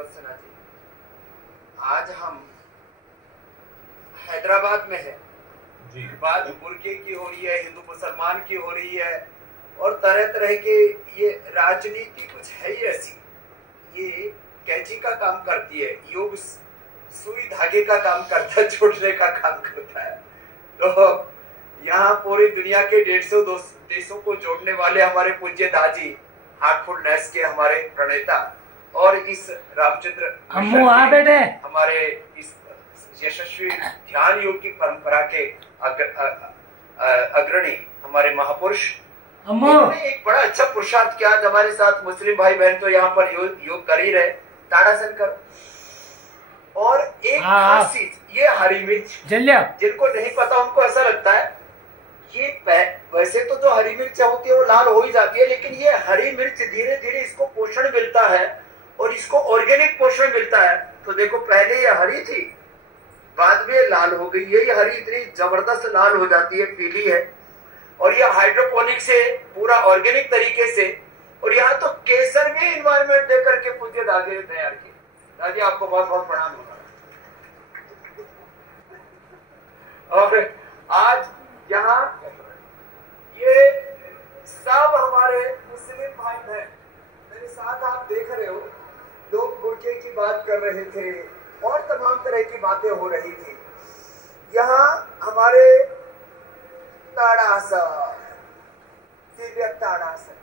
ज्योत्सना जी, आज हम हैदराबाद में है जी। बात बुर्के की हो रही है, हिंदू मुसलमान की हो रही है, और तरह तरह के ये राजनीति कुछ है ही ऐसी, ये कैंची का काम करती है, योग सुई धागे का काम करता है, जोड़ने का काम करता है। तो यहाँ पूरी दुनिया के 150 देशों को जोड़ने वाले हमारे पूज्य दाजी हार्टफुलनेस के हमारे प्रणेता, और इस रामचंद्र हमारे इस यशस्वी ध्यान योग की परंपरा के अग्रणी हमारे महापुरुष, इन्होंने एक बड़ा अच्छा पुरुषार्थ किया। हमारे साथ मुस्लिम भाई बहन तो यहाँ पर योग कर ही रहे, ताड़ासन करो। और एक खास चीज, ये हरी मिर्च, जिनको नहीं पता उनको ऐसा लगता है ये वैसे तो जो हरी मिर्च होती है वो लाल हो ही जाती है, लेकिन ये हरी मिर्च धीरे धीरे इसको पोषण मिलता है और इसको ऑर्गेनिक पोषण मिलता है। तो देखो पहले ये हरी थी, बाद में लाल हो गई। ये हरी इतनी जबरदस्त लाल हो जाती है, पीली है, और ये हाइड्रोपोनिक से पूरा ऑर्गेनिक तरीके से, और यहाँ तो केसर भी इन्वायरमेंट देकर के पूज्य दादी ने तैयार की। दादी आपको बहुत बहुत प्रणाम होगा। और आज यहाँ ये सब हमारे मुस्लिम भाई बहन मेरे साथ आप देख रहे हो, लोग बुर्के की बात कर रहे थे और तमाम तरह की बातें हो रही थी। यहाँ हमारे ताड़ासन, दिव्य ताड़ासन,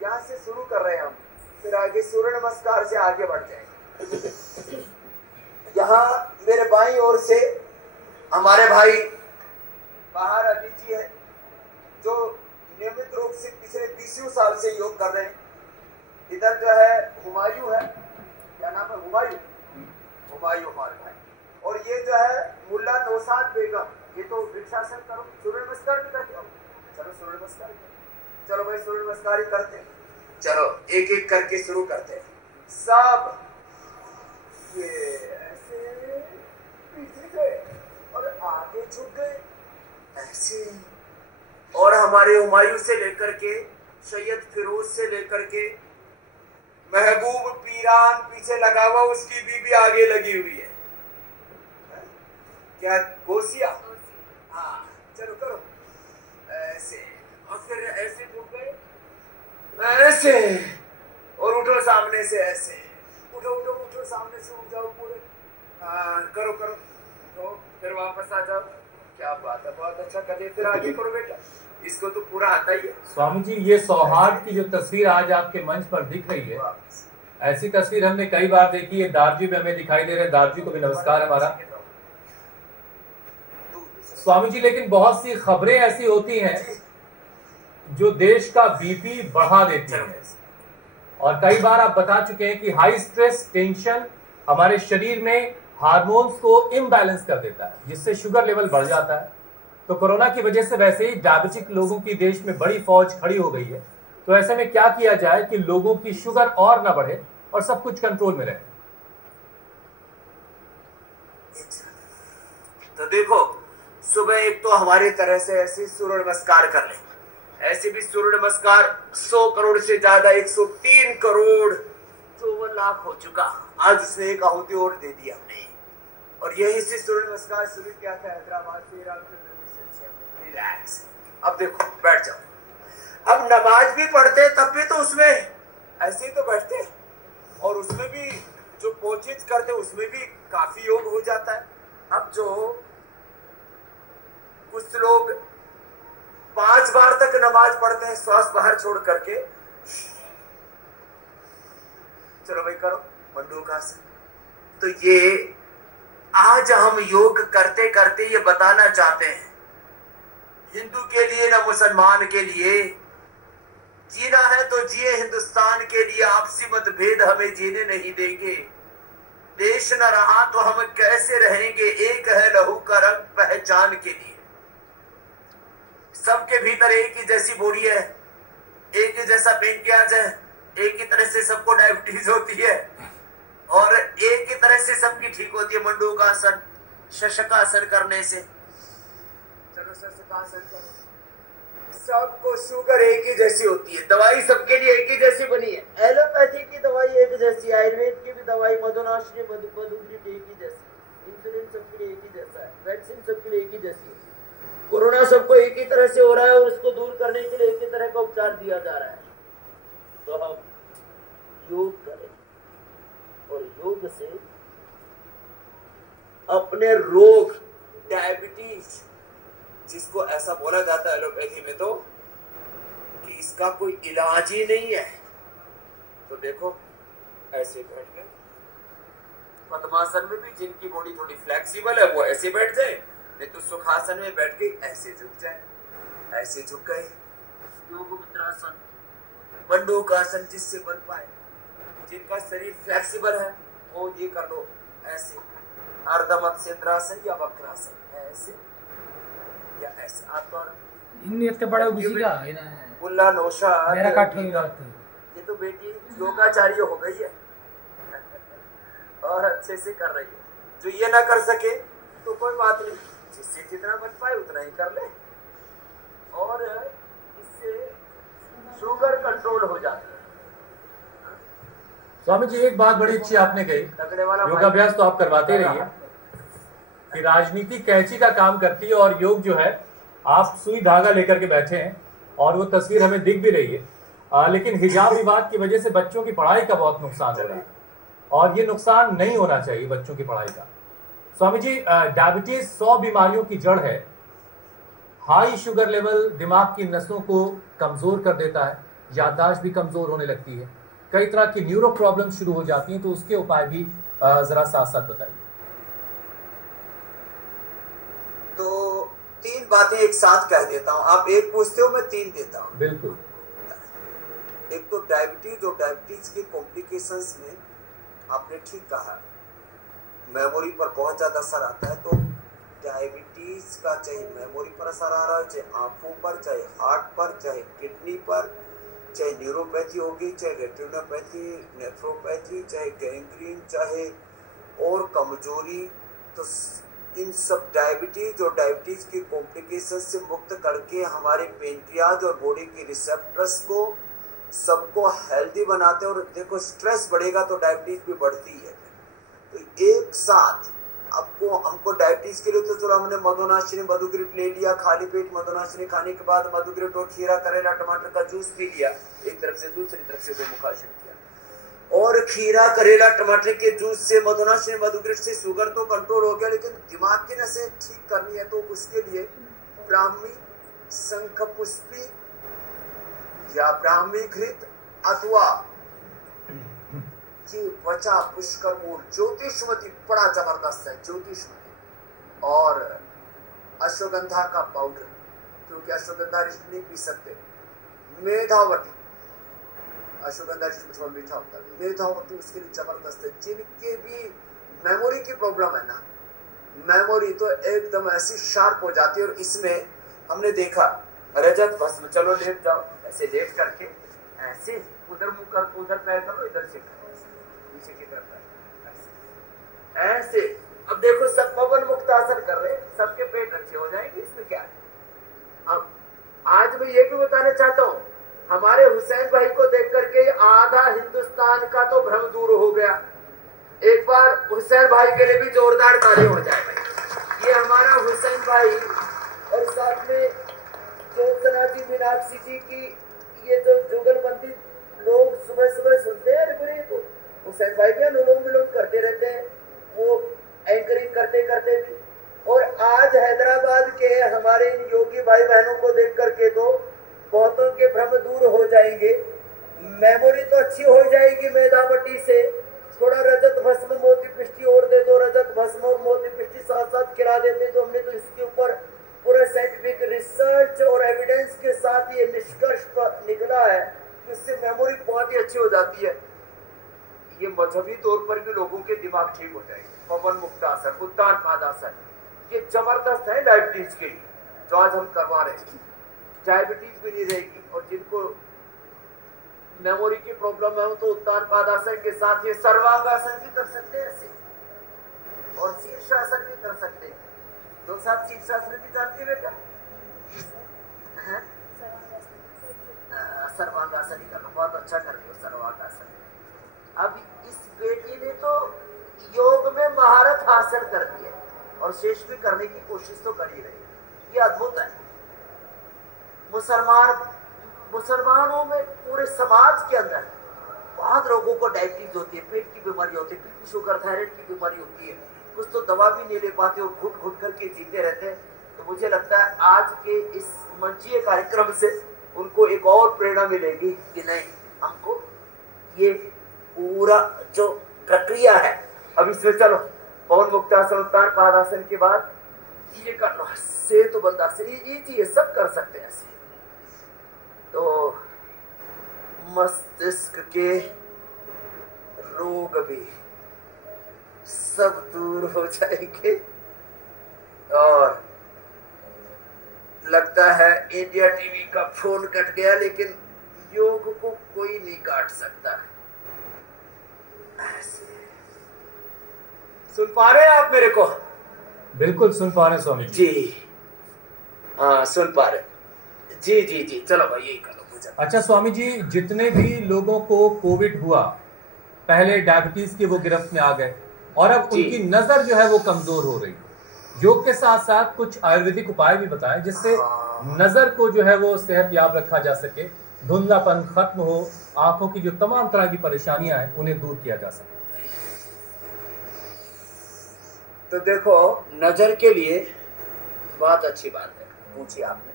यहाँ से शुरू कर रहे हैं हम, फिर आगे सूर्य नमस्कार से आगे बढ़ जाएंगे। यहाँ मेरे बाईं ओर से हमारे भाई बाहर अली जी है, जो नियमित रूप से पिछले 20 साल से योग कर रहे हैं। इधर जो है हुमायूं है, क्या नाम है, हुमायूं हमारे भाई, और ये जो है मुल्ला नौशाद बेगम, ये तो वृक्षासन करो, सूर्य नमस्कार भी करते हो, चलो सूर्य नमस्कार करो, चलो भाई सूर्य नमस्कार ही करते हैं, चलो एक एक करके शुरू करते हैं। सब ये ऐसे पीछे गए और आगे झुक गए ऐसे, और हमारे हुमायूं से लेकर के सैयद फिरोज से लेकर के महबूब पीरान पीछे लगा हुआ, उसकी बीबी आगे लगी हुई है, क्या गोसिया, हाँ चलो करो ऐसे, और फिर ऐसे झुक गए ऐसे, और उठो सामने से ऐसे, उठो उठो उठो सामने से उठ जाओ पूरे, करो करो, तो फिर वापस आ जाओ। क्या बात है, बहुत अच्छा कर, फिर आगे करो बेटा, इसको तो पूरा आता ही है। स्वामी जी, ये सौहार्द की जो तस्वीर आज आपके मंच पर दिख रही है, ऐसी तस्वीर हमने कई बार देखी है। दारजी में हमें दिखाई दे रहे हैं, दारजी को भी नमस्कार हमारा। स्वामी जी, लेकिन बहुत सी खबरें ऐसी होती हैं जो देश का बीपी बढ़ा देती हैं, और कई बार आप बता चुके हैं कि हाई स्ट्रेस टेंशन हमारे शरीर में हार्मोन्स को इम्बैलेंस कर देता है, जिससे शुगर लेवल बढ़ जाता है। तो कोरोना की वजह से वैसे ही डायबिटिक लोगों की देश में बड़ी फौज खड़ी हो गई है, तो ऐसे में क्या किया जाए कि लोगों की शुगर और ना बढ़े और सब कुछ कंट्रोल में रहे? तो देखो, सुबह एक तो हमारी तरह से ऐसे सूर्य नमस्कार कर ले, ऐसे भी सूर्य नमस्कार 100 करोड़ से ज्यादा, 103 करोड़ 54 लाख हो चुका। आज उसने एक आहुति और दे दी हमने, और यही से सूर्य नमस्कार शुरू किया था हैदराबाद से, रामचंद्र मिशन से। रिलैक्स, अब देखो बैठ जाओ। अब नमाज भी पढ़ते तब भी तो उसमें ऐसे ही तो बैठते, और उसमें भी जो कोचिज करते उसमें भी काफी योग हो जाता है। अब जो कुछ लोग 5 बार तक नमाज पढ़ते हैं श्वास बाहर छोड़ करके, चलो भाई करो मंडूकासन। तो ये आज हम योग करते करते ये बताना चाहते हैं, हिंदू के लिए ना मुसलमान के लिए, जीना है तो जिए हिंदुस्तान के लिए, आपसी मतभेद हमें जीने नहीं देंगे। देश न रहा तो हम कैसे रहेंगे, एक है लहू का रंग पहचान के लिए। सबके भीतर एक ही जैसी बॉडी है, एक ही जैसा पेंकियाज है, एक ही तरह से सबको डायबिटीज होती है, और एक ही तरह से सबकी ठीक होती है मंडूकासन, शशकासन करने से। चलो शशकासन करो, सबको शुगर एक ही जैसी होती है, दवाई सबके लिए एक ही जैसी बनी है। एलोपैथी की दवाई एक जैसी, आयुर्वेद की भी दवाई, मधुनाशिनी मधुग्रिट एक ही जैसी, इंसुलिन सबके लिए एक ही जैसा है, वैक्सीन सबके लिए एक ही जैसी है। कोरोना सबको एक ही तरह से हो रहा है और उसको दूर करने के लिए एक ही तरह का उपचार दिया जा रहा है। तो हम योग करें और योग से अपने रोग, डायबिटीज जिसको ऐसा बोला जाता है एलोपैथी में तो कि इसका कोई इलाज ही नहीं है, तो देखो ऐसे बैठ गए। पद्मासन में भी जिनकी बॉडी थोड़ी फ्लेक्सिबल है वो ऐसे बैठ जाए, नहीं तो सुखासन में बैठ के ऐसे झुक जाए, ऐसे झुक गए। योग मुद्रासन, मंडूकासन जिससे बन पाए, जिनका शरीर फ्लेक्सिबल है वो ये कर लो ऐसे, अर्धमत्स्येंद्रासन या वक्रासन, ऐसे या ऐसे। आपका इनने इतने बड़े उसी का है ना, मुल्ला नौशाद मेरा काट नहीं रहा था। ये तो बेटी योगाचार्य हो गई है और अच्छे से कर रही है। जो ये ना कर सके तो कोई बात नहीं, जिससे जितना बन पाए उतना ही कर ले, और इससे शुगर कंट्रोल हो जाती है। स्वामी जी एक बात बड़ी अच्छी आपने कही, लगने वाला योगाभ्यास तो आप करवाते रहिए कि राजनीति कैंची का काम करती है और योग जो है आप सुई धागा लेकर के बैठे हैं और वो तस्वीर हमें दिख भी रही है। लेकिन हिजाब विवाद की वजह से बच्चों की पढ़ाई का बहुत नुकसान हो रहा है और ये नुकसान नहीं होना चाहिए बच्चों की पढ़ाई का। स्वामी जी डायबिटीज 100 बीमारियों की जड़ है। हाई शुगर लेवल दिमाग की नसों को कमजोर कर देता है, याददाश्त भी कमजोर होने लगती है, कई तरह की न्यूरो प्रॉब्लम शुरू हो जाती हैं। तो उसके उपाय भी जरा साथ साथ बताइए। तो 3 बातें एक साथ कह देता हूं, आप एक पूछते हो मैं 3 देता हूं। बिल्कुल। एक तो डायबिटीज और डायबिटीज के कॉम्प्लिकेशंस में आपने ठीक कहा, मेमोरी पर बहुत ज्यादा असर आता है। तो डायबिटीज का चाहे मेमोरी पर असर आ रहा है, चाहे आंखों पर, चाहे हार्ट पर, चाहे किडनी पर, चाहे न्यूरोपैथी होगी, चाहे रेटिनोपैथी, नेफ्रोपैथी, चाहे गैंग्रीन, चाहे और कमजोरी, तो इन सब डायबिटीज और डायबिटीज की कॉम्प्लिकेशन से मुक्त करके हमारे पेनक्रियाज और बॉडी के रिसेप्टर्स को सबको हेल्दी बनाते हैं। और देखो स्ट्रेस बढ़ेगा तो डायबिटीज भी बढ़ती है। तो एक साथ आपको हमको डायबिटीज के लिए तो चलो हमने मधुनाशिनी मधुग्रिट ले लिया, खाली पेट मधुनाशिनी खाने के बाद मधुग्रिट और खीरा करेला टमाटर का जूस पी लिया, एक तरफ से दूसरी तरफ से गोमुखासन किया, और खीरा करेला टमाटर के जूस से मधुनाशिनी मधुग्रिट से शुगर तो कंट्रोल हो गया, लेकिन दिमाग की नसें ठीक करनी है तो उसके लिए ब्राह्मी शंखपुष्पी या ब्राह्मी घृत अथवा ये वचा पुष्कर मूल ज्योतिषमती बड़ा जबरदस्त है, ज्योतिषमती, और अश्वगंधा का पाउडर, क्योंकि अश्वगंधा रिष्ट नहीं पी सकते, मेधावती, अश्वगंधा रिष्ट थोड़ा मीठा होता है, मेधावती उसके लिए जबरदस्त है। जिनके भी मेमोरी की प्रॉब्लम है ना, मेमोरी तो एकदम ऐसी शार्प हो जाती है। और इसमें हमने देखा रजत भस्म, चलो लेट जाओ, ऐसे लेट करके ऐसे उधर मुंह कर, उधर पैर करो, इधर से नीचे की तरफ ऐसे। अब देखो सब पवन मुक्त आसन कर रहे हैं, सबके पेट अच्छे हो जाएंगे, इसमें क्या है। अब आज मैं ये भी बताना चाहता हूँ, हमारे हुसैन भाई को देख करके आधा हिंदुस्तान का तो भ्रम दूर हो गया। एक बार हुसैन भाई के लिए भी जोरदार ताली हो जाए भाई। ये हमारा हुसैन भाई, और साथ में ज्योत्सना जी, मीनाक्षी जी की ये जो जुगलबंदी लोग सुबह सुबह सुनते हैं, अरे तो हुसैन भाई भी अनुलोम विलोम करते रहते हैं, वो एंकरिंग करते करते भी। और आज हैदराबाद के हमारे इन योगी भाई बहनों को देख करके तो बहुतों के भ्रम दूर हो जाएंगे, मेमोरी तो अच्छी हो जाएगी मेधावटी से। थोड़ा रजत भस्म मोती पिष्टी और दे दो, रजत भस्म और मोती पिष्टी साथ साथ खिला देते। तो हमने तो इसके ऊपर पूरे साइंटिफिक रिसर्च और एविडेंस के साथ ये निष्कर्ष निकला है कि इससे मेमोरी बहुत ही अच्छी हो जाती है। ये मजहबी तौर पर भी लोगों के दिमाग ठीक हो जाएंगे। पवन मुक्तासन, उत्तान पादासन, ये जबरदस्त है डायबिटीज के लिए, जो आज हम करवा रहे हैं। डायबिटीज भी नहीं रहेगी, और जिनको मेमोरी की प्रॉब्लम है तो उत्तान पादासन के साथ ये सर्वांगासन भी कर सकते हैं ऐसे, और शीर्षासन भी कर सकते हैं। तो साथ शीर्षासन भी जानते बेटा, सर्वांगासन ही करना, बहुत अच्छा कर रही हो सर्वांगासन। अब इस बेटी ने तो योग में महारत हासिल कर ली है और शेष भी करने की कोशिश तो कर ही रही है। ये अद्भुत है। मुसलमानों में पूरे समाज के अंदर बहुत लोगों को डायबिटीज होती है, पेट की बीमारी होती है, बीपी शुगर थायराइड की बीमारी होती है, कुछ तो दवा भी नहीं ले पाते और घुट घुट करके जीते रहते हैं। तो मुझे लगता है आज के इस मंचीय कार्यक्रम से उनको एक और प्रेरणा मिलेगी कि नहीं, हमको ये पूरा जो प्रक्रिया है, अब इसमें चलो पवन मुक्तासन, उत्तान पादासन के बाद ये कर लो, सेतु बंधासन, ये चीजें सब कर सकते हैं ऐसे। तो मस्तिष्क के रोग भी सब दूर हो जाएंगे और लगता है इंडिया टीवी का फोन कट गया, लेकिन योग को कोई नहीं काट सकता। ऐसे सुन पा रहे हैं आप मेरे को? बिल्कुल सुन पा रहे हैं स्वामी जी। जी हाँ, सुन पा रहे। जी जी जी, चलो भाई यही करो। अच्छा स्वामी जी, जितने भी लोगों को कोविड हुआ, पहले डायबिटीज की वो गिरफ्त में आ गए और अब उनकी नजर जो है वो कमजोर हो रही है। योग के साथ साथ कुछ आयुर्वेदिक उपाय भी बताएं जिससे नजर को जो है वो सेहतयाब रखा जा सके, धुंधलापन खत्म हो, आंखों की जो तमाम तरह की परेशानियां हैं उन्हें दूर किया जा सके। तो देखो, नजर के लिए बहुत अच्छी बात है पूछी आपने।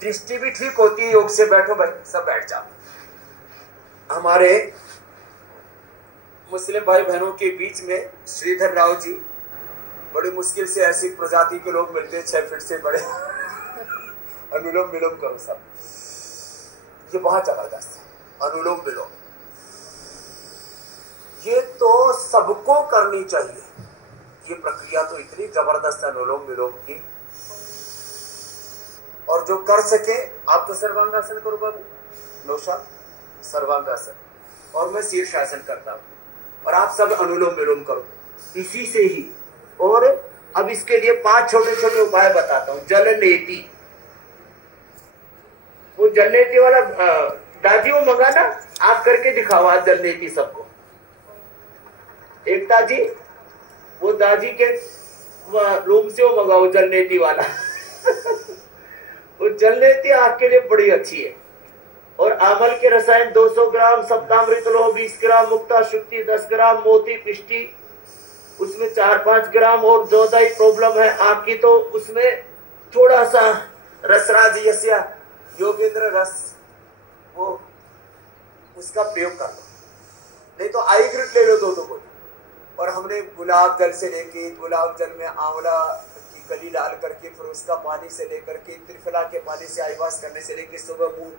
दृष्टि भी ठीक होती है योग से। बैठो भाई, सब बैठ जाओ। हमारे मुस्लिम भाई बहनों के बीच में श्रीधर राव जी, बड़ी मुश्किल से ऐसी प्रजाति के लोग मिलते हैं 6 फीट से बड़े। अनुलोम विलोम करो सब, ये बहुत जबरदस्त है। अनुलोम विलोम ये तो सबको करनी चाहिए। ये प्रक्रिया तो इतनी जबरदस्त है अनुलोम विलोम की। और जो कर सके, आप तो सर्वांगासन करो बाबू, नौशाद सर्वांगासन, और मैं शीर्षासन करता हूं, और आप सब अनुलोम विलोम करो इसी से ही। और अब इसके लिए 5 छोटे छोटे उपाय बताता हूं। जल नेति, वो जल नेति वाला दादी वो मंगाना, आप करके दिखाओ आज जल नेति सबको। एकता जी, वो दादी के रूम से वो मंगाओ जल नेति वाला। वो जल नेति आँख के लिए बड़ी अच्छी है। और आमल के रसायन 200 ग्राम, सप्तामृत लो 20 ग्राम, मुक्ता शुक्ति 10 ग्राम, मोती पिष्टी उसमें 4-5 ग्राम, और जोदाई प्रॉब्लम है आँख की तो उसमें थोड़ा सा रसराज यस्या योगेंद्र रस, वो उसका प्रयोग कर लो। नहीं तो आई ग्रिट ले लो 2 बोतल। और हमने गुलाब जल से लेके, गुलाब जल में आंवला की कली डाल करके, फिर उसका पानी से लेकर के, त्रिफला के पानी से आईवास करने से लेके, सुबह मुंह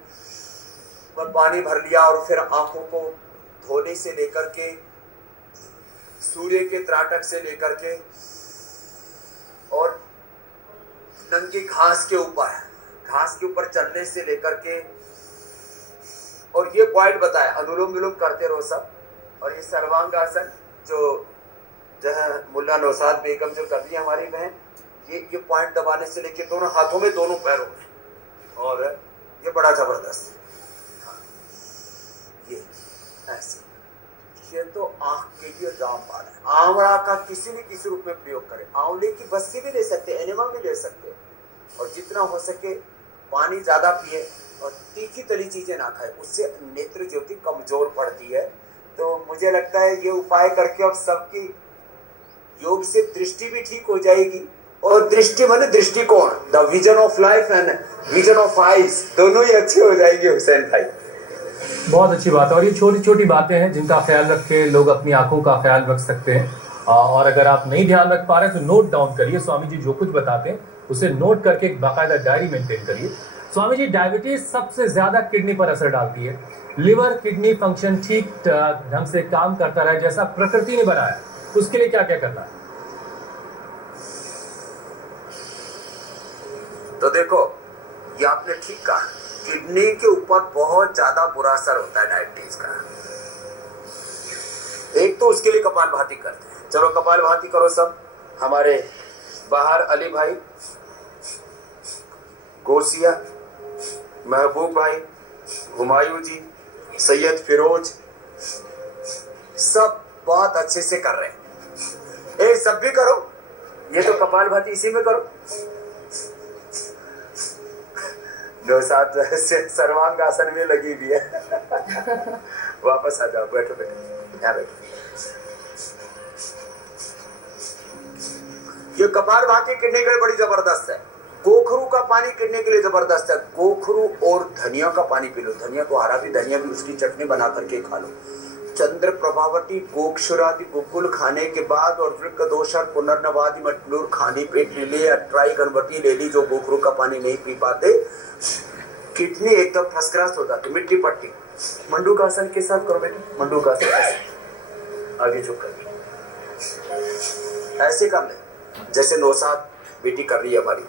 पर पानी भर लिया, और फिर आंखों को धोने से लेकर के, सूर्य के त्राटक से लेकर के, और नंगी घास के ऊपर चलने से लेकर के, और ये पॉइंट बताया, अनुलोम विलोम करते रहो सब। और ये सर्वांगासन जो है मुल्ला नौशाद बेगम जो कर रही है हमारी बहन, ये पॉइंट दबाने से लेके दोनों हाथों में, दोनों पैरों में, और ये बड़ा जबरदस्त है। ये ऐसे, ये तो आंख के लिए रामबाण है। आंवला का किसी न किसी रूप में प्रयोग करें। आंवले की बस्ती भी ले सकते, एनिमा भी ले सकते, और जितना हो सके पानी ज्यादा पिए और तीखी तली चीजें ना खाए, उससे नेत्र ज्योति कमजोर पड़ती है। तो मुझे लगता है ये उपाय करके अब सबकी योग से दृष्टि भी ठीक हो जाएगी। और दृष्टि माने दृष्टिकोण, the vision of life and vision of eyes, दोनों ही अच्छे हो जाएंगे हुसैन भाई। बहुत अच्छी बात है। और ये छोटी छोटी बातें हैं जिनका ख्याल रख के लोग अपनी आंखों का ख्याल रख सकते हैं। और अगर आप नहीं ध्यान रख पा रहे हैं तो नोट डाउन करिए। स्वामी जी जो कुछ बताते हैं उसे नोट करके एक बाकायदा डायरी मेंटेन करिए। स्वामी जी, डायबिटीज सबसे ज्यादा किडनी पर असर डालती है। लिवर किडनी फंक्शन ठीक ढंग से काम करता रहे जैसा प्रकृति ने बनाया, उसके लिए क्या क्या करना है? तो देखो, ये आपने ठीक कहा, किडनी के ऊपर बहुत ज्यादा बुरा असर होता है डायबिटीज का। एक तो उसके लिए कपालभाति करते हैं। चलो कपालभाति करो सब। हमारे बाहर अली भाई, गोसिया, महबूब भाई, हुमायूं जी, सैयद फिरोज, सब बहुत अच्छे से कर रहे हैं। ए सब भी करो, ये तो कपालभाति इसी में करो। नौशाद से सर्वांग आसन में लगी हुई है। वापस आ जाओ, बैठो बैठो, यहाँ बैठो। ये कपालभाति किडनी के लिए बड़ी जबरदस्त है। गोखरू का पानी किडनी के लिए जबरदस्त है। गोखरू और धनिया का पानी पी लो, धनिया को हरा भी धनिया भी उसकी चटनी बना करके खा लो। चंद्र प्रभावती गोक्षुरादि गुग्गुल खाने के बाद और फिर कदोषर पुनर्नवादि मटलूर खानी पेट ले ली, अट्राई गणपति ले ली, जो गोखरू का पानी नहीं पी पाते, किडनी एकदम फर्स्ट क्लास हो जाती। मिट्टी पट्टी मंडू का आसन के साथ करो बेटे, मंडू का आसन आगे झुक कर ऐसे कर ले, जैसे नौशाद बेटी कर रही है हमारी,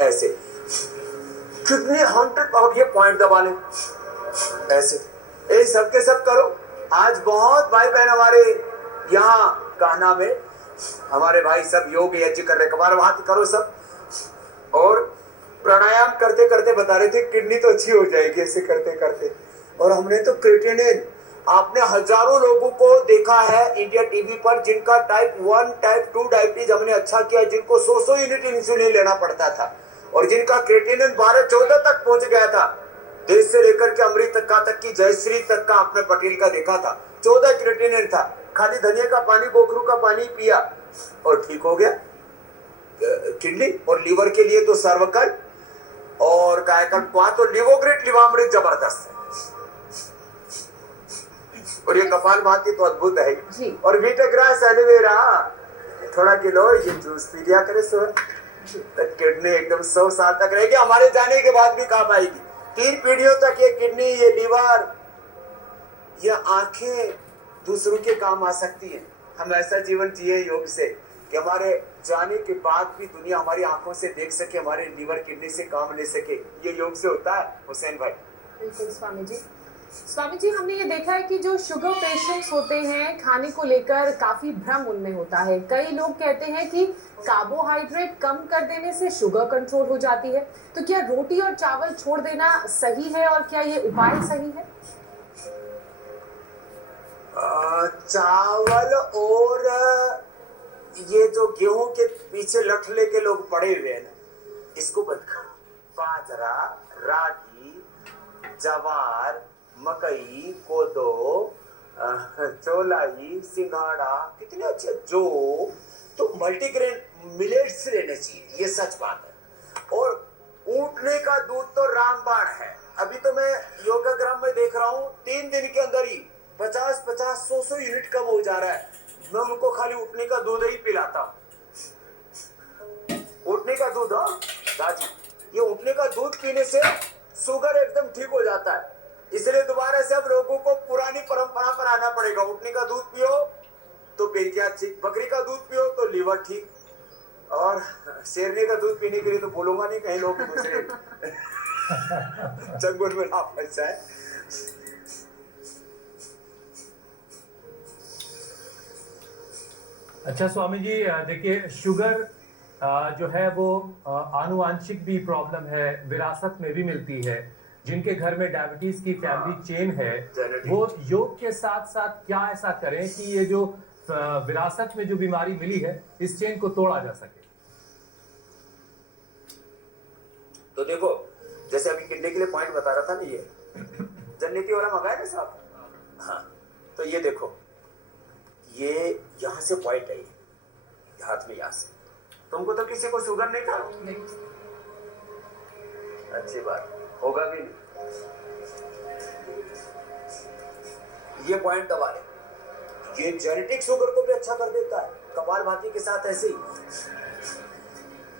ऐसे कितने 100 और ये पॉइंट दबा ले ऐसे, ये सबके सब करो। आज बहुत भाई बहन हमारे यहाँ कहना में हमारे भाई सब योग यज्ञ कर रहे, कपालभाति करो सब। और प्राणायाम करते करते बता रहे थे किडनी तो अच्छी हो जाएगी ऐसे करते करते। और हमने तो क्रिएटिनिन, आपने हजारों लोगों को देखा है इंडिया टीवी पर जिनका टाइप 1 टाइप 2 डायबिटीज हमने अच्छा किया, जिनको 100 यूनिट इंसुलिन लेना पड़ता था और जिनका क्रिएटिनिन 12-14 तक पहुंच गया था। देश से लेकर के अमृत तक की जयश्री तक का आपने पटेल का देखा था, 14 क्रिएटिनिन था। खाली धनिया का पानी गोखरू का पानी पिया और ठीक हो गया। किडनी और लीवर के लिए तो सर्वकल और कायकल्प तो लिवोग्रेट लिवामृत जबरदस्त है। और ये कपालभाति तो अद्भुत है जी। और वीटाग्रास एलोवेरा थोड़ा किलो ये जूस पी लिया करे सुबह, तो किडनी एकदम 100 साल तक रहेगी, हमारे जाने के बाद भी काम आएगी। 3 पीढ़ियों तक ये किडनी, ये लीवर, ये आंखें दूसरों के काम आ सकती है। हम ऐसा जीवन जिए योग से कि हमारे जाने के बाद भी दुनिया हमारी आंखों से देख सके, हमारे लीवर किडनी से काम ले सके। ये योग से होता है हुसैन भाई। बिल्कुल स्वामी जी। स्वामी जी, हमने ये देखा है कि जो शुगर पेशेंट्स होते हैं खाने को लेकर काफी भ्रम उनमें होता है। कई लोग कहते हैं कि कार्बोहाइड्रेट कम कर देने से शुगर कंट्रोल हो जाती है, तो क्या रोटी और चावल छोड़ देना सही है और क्या ये उपाय सही है? चावल और ये जो गेहूं के पीछे लठले के लोग पड़े हुए हैं ना, इसको बंद करो। बाजरा, रागी, जवार, मकई, कोदो, चौलाई, सिंघाड़ा, कितने अच्छे जो तो मल्टीग्रेन मिलेट्स लेने चाहिए, ये सच बात है। और ऊँटने का दूध तो रामबाण है। अभी तो मैं योगाग्राम में देख रहा हूँ 3 दिन के अंदर ही 50-50, 100 यूनिट कम हो जा रहा है। मैं उनको खाली ऊँटने का दूध ही पिलाता हूँ। ऊँटने का दूध, हाँ दादी, ये ऊँटने का दूध पीने से शुगर एकदम ठीक हो जाता है। इसलिए दोबारा से अब लोगों को पुरानी परंपरा पर आना पड़ेगा। ऊँटने का दूध पियो तो पेनक्रियास ठीक, बकरी का दूध पियो तो लीवर ठीक, और शेरनी का दूध पीने के लिए तो बोलूंगा नहीं, कहीं लोग दूसरे चंगुल में ना फंस जाए। अच्छा स्वामी जी, देखिए शुगर जो है वो आनुवांशिक भी प्रॉब्लम है, विरासत में भी मिलती है। जिनके घर में डायबिटीज की फैमिली चेन है वो योग के साथ साथ क्या ऐसा करें कि ये जो विरासत में जो बीमारी मिली है इस चेन को तोड़ा जा सके? तो देखो, जैसे अभी किडनी के लिए पॉइंट बता रहा था ना, ये जननेटी वाला मंगाया ना साहब, हाँ, तो ये देखो, ये यहाँ से पॉइंट है, ये हाथ में यहाँ से। तुमको तो किसी को शुगर नहीं था? अच्छी बात, होगा भी नहीं। ये पॉइंट दबा ले, ये जेनेटिक शुगर को भी अच्छा कर देता है, कपालभाति के साथ ऐसे ही।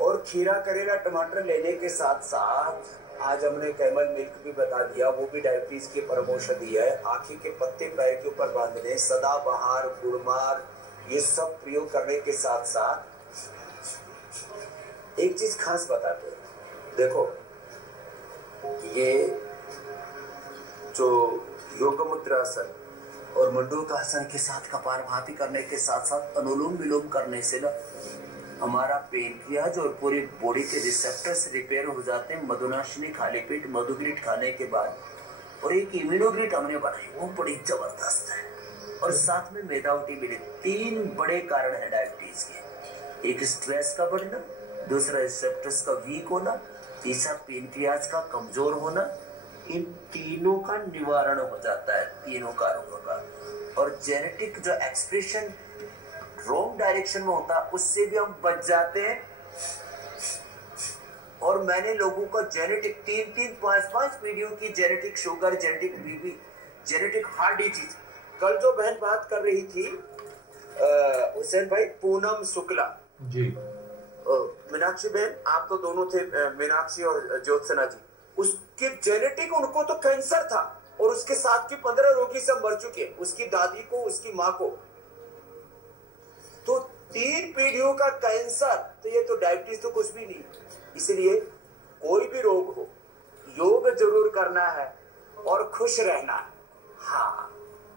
और खीरा, करेला, टमाटर लेने के साथ साथ आज हमने कैमल मिल्क भी बता दिया, वो भी डायबिटीज की परम औषधि है। आँखी के पत्ते पैर के ऊपर बांधने, सदाबहार, गुड़मार, ये सब प्रयोग करने के साथ साथ एक चीज खास बताते हैं। देखो, ये जो योग मुद्रासन और मंडूकासन के साथ कपालभाति करने के साथ साथ अनुलोम विलोम करने से ना हमारा पेनक्रियाज और पूरी बॉडी के रिसेप्टर्स रिपेयर हो जाते हैं। मधुनाशिनी खाली पेट मधुग्रिट खाने के बाद और एक इम्यूनोग्रिड हमने बनाई, वो बड़ी जबरदस्त है। और साथ में मेदावटी मिले। 3 बड़े कारण है डायबिटीज के। एक स्ट्रेस का बढ़ना, दूसरा रिसेप्टर्स का वीक होना, तीसरा पेनक्रियाज का कमजोर होना। इन तीनों का निवारण हो जाता है, तीनों कारणों का। और जेनेटिक जो एक्सप्रेशन रॉन्ग डायरेक्शन में होता है, उससे भी हम बच जाते हैं। और मैंने लोगों का जेनेटिक 3-3, 5-5 पीढ़ियों की genetic sugar, genetic BP, genetic heart disease. कल जो बहन बात कर रही थी हुसैन भाई, पूनम शुक्ला जी, मीनाक्षी बहन, आप तो दोनों थे, मीनाक्षी और ज्योत्सना जी। उसके जेनेटिक, उनको तो कैंसर था और उसके साथ की 15 रोगी सब मर चुके, उसकी दादी को, उसकी माँ को। तो 3 पीढ़ियों का कैंसर, तो ये तो डायबिटीज तो कुछ भी नहीं। इसलिए कोई भी रोग हो, योग जरूर करना है और खुश रहना है। हाँ,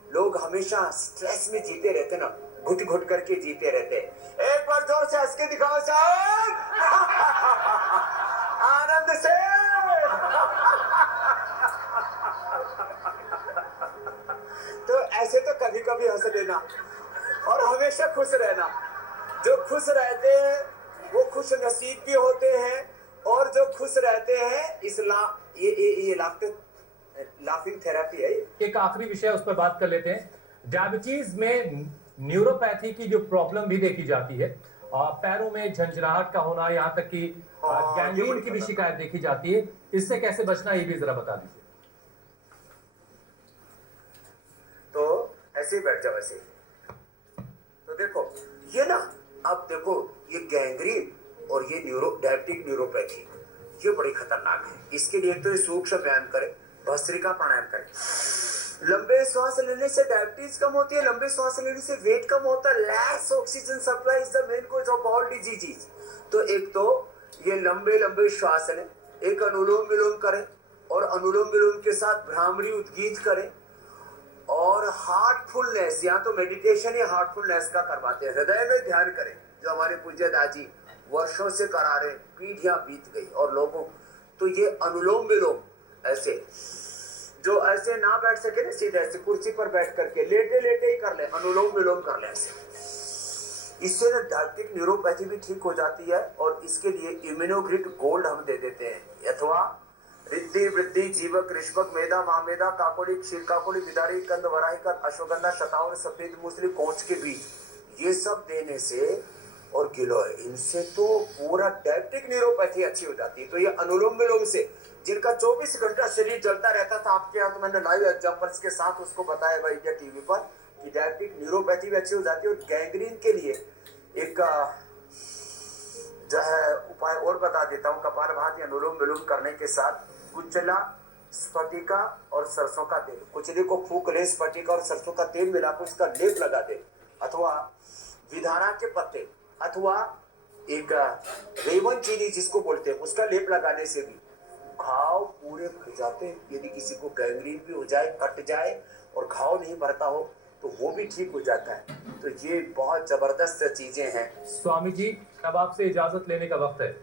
लोग हमेशा स्ट्रेस में जीते रहते ना, घुट घुट करके जीते रहते। एक बार जोर से हंस के दिखाओ साहब। आनंद से। तो ऐसे तो कभी कभी हंस लेना और हमेशा खुश रहना। जो खुश रहते हैं वो खुश नसीब भी होते हैं, और जो खुश रहते हैं ये लाफिंग थेरेपी है। एक आखिरी विषय उस पर बात कर लेते हैं। डायबिटीज में न्यूरोपैथी की जो प्रॉब्लम भी देखी जाती है, पैरों में झंझनाहट का होना, यहाँ तक कि ये गैंग्रीन बड़ी की भी खतरनाक। शिकायत देखी जाती है। इससे कैसे बचना, ये भी जरा बता दीजिए। तो ऐसे ही बैठ जाओ, ऐसे ही। तो देखो ये ना, अब देखो ये गैंग्रीन और ये डायबिटिक न्यूरोपैथी, ये बड़ी खतरनाक है। इसके लिए तो ये सूक्ष्म व्यायाम करें, भस्त्रिका प्राणायाम करें। लंबे श्वास लेने से डायबिटीज कम होती है, लंबे श्वास लेने से वेट कम होता है। Less oxygen supply is the main cause of all diseases. तो एक तो ये लंबे लंबे श्वास लें, एक अनुलोम विलोम करें, और अनुलोम विलोम के साथ भ्रामरी उद्गीत करें, और हार्टफुलनेस, या तो मेडिटेशन या हार्टफुलनेस का करवाते हैं। हृदय में ध्यान करें, जो हमारे पूज्य दादी वर्षों से करा रहे, पीढ़ियां बीत गई और लोगों। तो ये अनुलोम विलोम, ऐसे जो ऐसे ना बैठ सके ना, सीधे ऐसे कुर्सी पर बैठ करके लेटे लेटे ही कर ले, अनुलोम विलोम कर ले ऐसे। इससे ना डायबिटिक न्यूरोपैथी भी ठीक हो जाती है। और इसके लिए इम्यूनोग्रिड गोल्ड हम दे देते हैं, अथवा रिद्धि वृद्धि जीवक ऋषभक मेधा महामेधा काकोड़ी क्षीर काकोड़ी विदारी कंद वराही कर अश्वगंधा शतावर सफेद मूसली कोंच के बीज, ये सब देने से और गिलोय, इनसे तो पूरा डायबिटिक न्यूरोपैथी अच्छी हो जाती है। तो ये अनुलोम विलोम से, जिनका 24 घंटा शरीर जलता रहता था आपके यहाँ, तो मैंने लाइव एग्जांपल्स के साथ उसको बताया भाई इंडिया टीवी पर कि डायबिटिक न्यूरोपैथी भी अच्छी हो जाती है। और गैंग्रीन के लिए एक जो है उपाय और बता देता हूँ। कपालभाति अनुलोम विलोम करने के साथ कुचला, स्फटिका और सरसों का तेल, कुचले को फूक ले, स्फटिका और सरसों का तेल मिलाकर उसका लेप लगा दे, अथवा विधारा के पत्ते, अथवा एक रेवन चीनी जिसको बोलते हैं, उसका लेप लगाने से भी घाव पूरे भर जाते हैं। यदि किसी को गैंग्रीन भी हो जाए, कट जाए और घाव नहीं भरता हो, तो वो भी ठीक हो जाता है। तो ये बहुत जबरदस्त चीजें हैं। स्वामी जी, अब आपसे इजाजत लेने का वक्त है।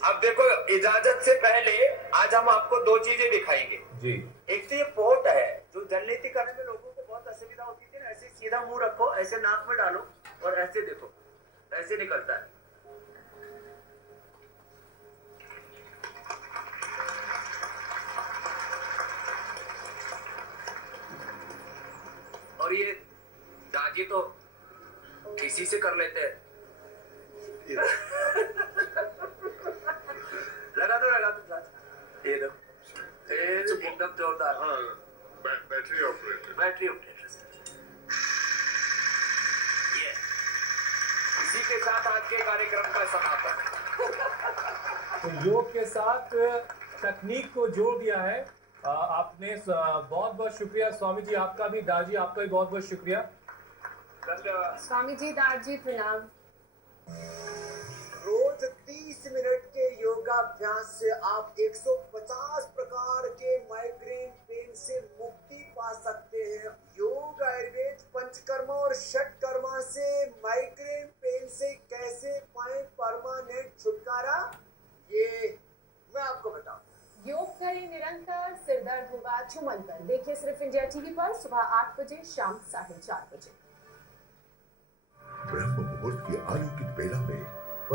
अब देखो, इजाजत से पहले आज हम आपको 2 चीजें दिखाएंगे जी। एक तो ये पोट है, जो जलनेती करने में लोगों को बहुत असुविधा होती थी ना। ऐसे सीधा मुंह रखो, ऐसे नाक में डालो और ऐसे देखो, ऐसे निकलता है। और ये दाजी तो किसी से कर लेते हैं। लगा दो ये दो, एकदम जोरदार। हाँ, बैटरी ऑपरेटेड। Battery operator. ये इसी के साथ आज के कार्यक्रम का समापन। तो योग के साथ तकनीक को जोड़ दिया है आपने। बहुत बहुत शुक्रिया स्वामी जी, आपका भी, दाजी आपका भी बहुत बहुत शुक्रिया। धन्यवाद। स्वामी जी, दादी प्रणाम। रोज 30 मिनट के योगाभ्यास से आप 150 प्रकार के माइग्रेन पेन से मुक्ति पा सकते हैं। योग, आयुर्वेद, पंचकर्मा और षटकर्मा से माइग्रेन पेन से कैसे पाएं परमानेंट छुटकारा, ये मैं आपको बताऊं। योग कर इंडिया टीवी पर सुबह 8 बजे, शाम 4:30 बजे। ब्रह्म मुहूर्त की आलोकित बेला में